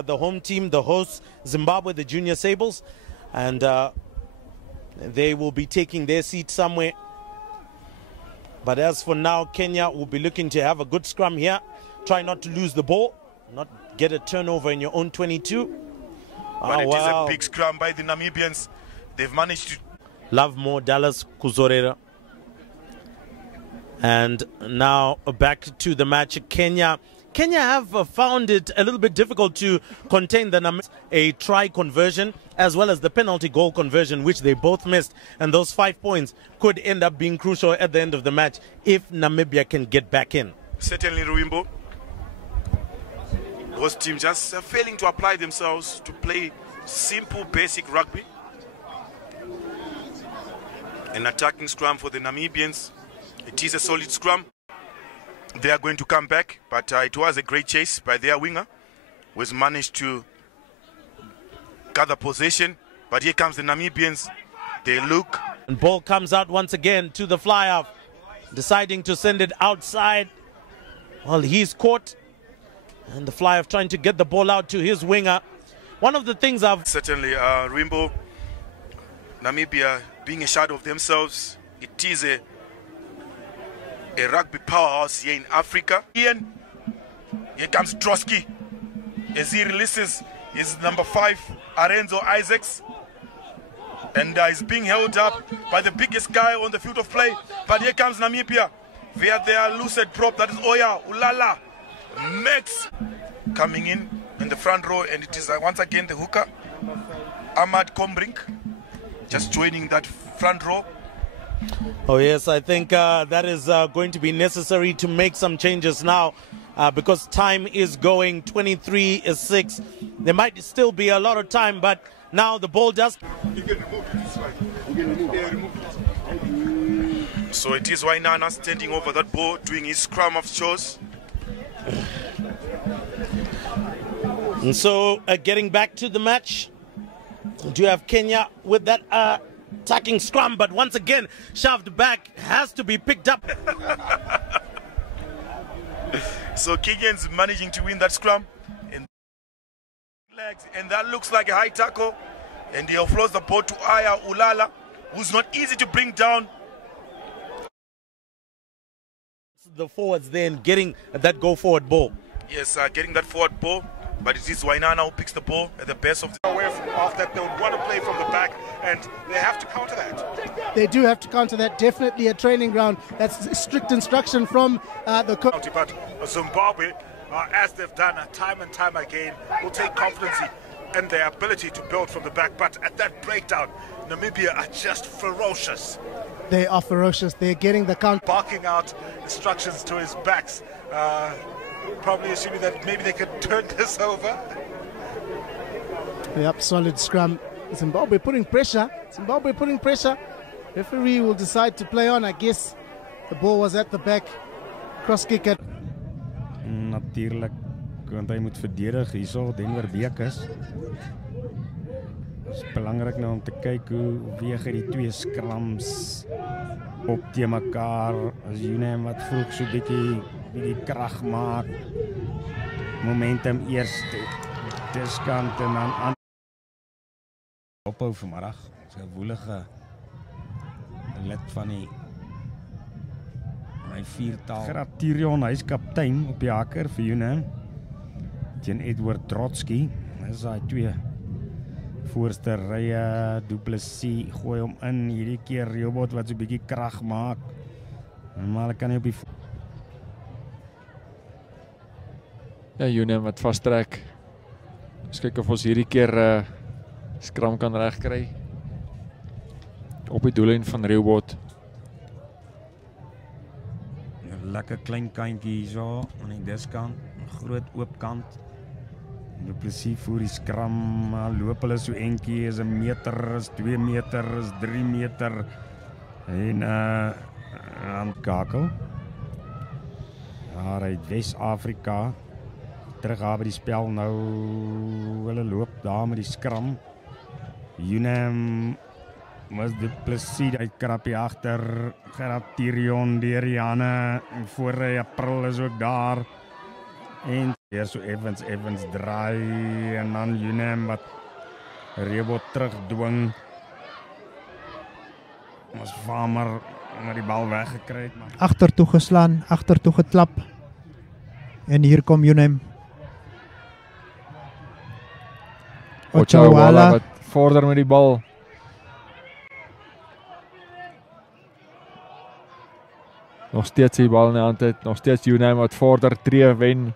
the home team, the hosts, Zimbabwe, the Junior Sables, and they will be taking their seat somewhere. But as for now, Kenya will be looking to have a good scrum here. Try not to lose the ball, not get a turnover in your own 22. Well, it is a big scrum by the Namibians. They've managed to... Love more Dallas Kuzorera. And now back to the match. Kenya have found it a little bit difficult to contain the Namibians. A try conversion as well as the penalty goal conversion, which they both missed. And those 5 points could end up being crucial at the end of the match if Namibia can get back in. Certainly, Ruimbo. Those teams just failing to apply themselves to play simple, basic rugby. An attacking scrum for the Namibians. It is a solid scrum. They are going to come back, but it was a great chase by their winger, who has managed to gather possession. But here comes the Namibians. They look. And ball comes out once again to the fly-off, deciding to send it outside. Well, he's caught. And the fly-off trying to get the ball out to his winger. One of the things I've... Certainly, Ruimbo, Namibia being a shadow of themselves. It is a rugby powerhouse here in Africa. Ian, here comes Drosky as he releases his number 5, Arenzo Isaacs. And is being held up by the biggest guy on the field of play. But here comes Namibia via their lucid prop, that is Oya Ulala. Max coming in the front row, and it is once again the hooker, Ahmad Kombrink, just joining that front row. Oh yes, I think that is going to be necessary to make some changes now because time is going. 23-6. There might still be a lot of time, but now the ball just... You can remove it, it's fine. You can remove it. So it is Wainana standing over that ball, doing his scrum of chores. And so getting back to the match, do you have Kenya with that attacking scrum, but once again shoved back, has to be picked up. So Kenyans managing to win that scrum in legs, and that looks like a high tackle, and he offloads the ball to Aya Ulala, who's not easy to bring down. The forwards then getting that go forward ball. Yes, getting that forward ball, but it is Wainana who picks the ball at the best of the... Away off that, they would want to play from the back, and they have to counter that. They do have to counter that. Definitely a training ground. That's strict instruction from the coach. But Zimbabwe, as they've done time and time again, will take confidence in their ability to build from the back. But at that breakdown, Namibia are just ferocious. They are ferocious. They're getting the count. Barking out instructions to his backs, probably assuming that maybe they could turn this over. Yep, solid scrum. Zimbabwe putting pressure. Zimbabwe putting pressure. Referee will decide to play on. I guess the ball was at the back. Cross kick it. Natuurlijk, want hy moet verdedig hierso Denver Bekes. Het is belangrijk nou om te kijken hoe weeg die twee scrums op te mekaar. As UNAM wat vroeg so bietjie krag maak. Momentum eers diskant en dan aan ophou vanmiddag. Dis 'n woelige lid van die my viertaal. Gratirion, hy's kaptein op die hakker vir UNAM. Teen Edward Trotsky. Dis daai twee voorste rye. Du Plessis gooi hom in hierdie keer Robot wat so 'n bietjie krag maak. Maar kan nie op die ja, UNAM wat vastrek. Ons kyk of ons hierdie keer scrum kan regkry. Op die doellyn van Robot. Lekker klein kantjie hierso aan die diskant, groot oop kant. Du Plessis voer die scrum, loop hulle so entjie, is 'n meter, is 2 meter, is 3 meter. En aan kakel. Daar uit Wes-Afrika terug daar by die spel nou. Hulle loop daar met die scrum. UNAM was Du Plessis uit krappie agter. Gratirion deur Janne en voor April is ook daar. En Hier so Evans draai en dan Unam wat Reebok terugdwing. Ons Farmer met die bal weggekry het, maar Agtertoe geslaan, agtertoe geklap. En hier kom Unam. Ochawala wat vorder met die bal. Nog steeds die bal in die hand het, nog steeds Unam wat vorder, tree wen.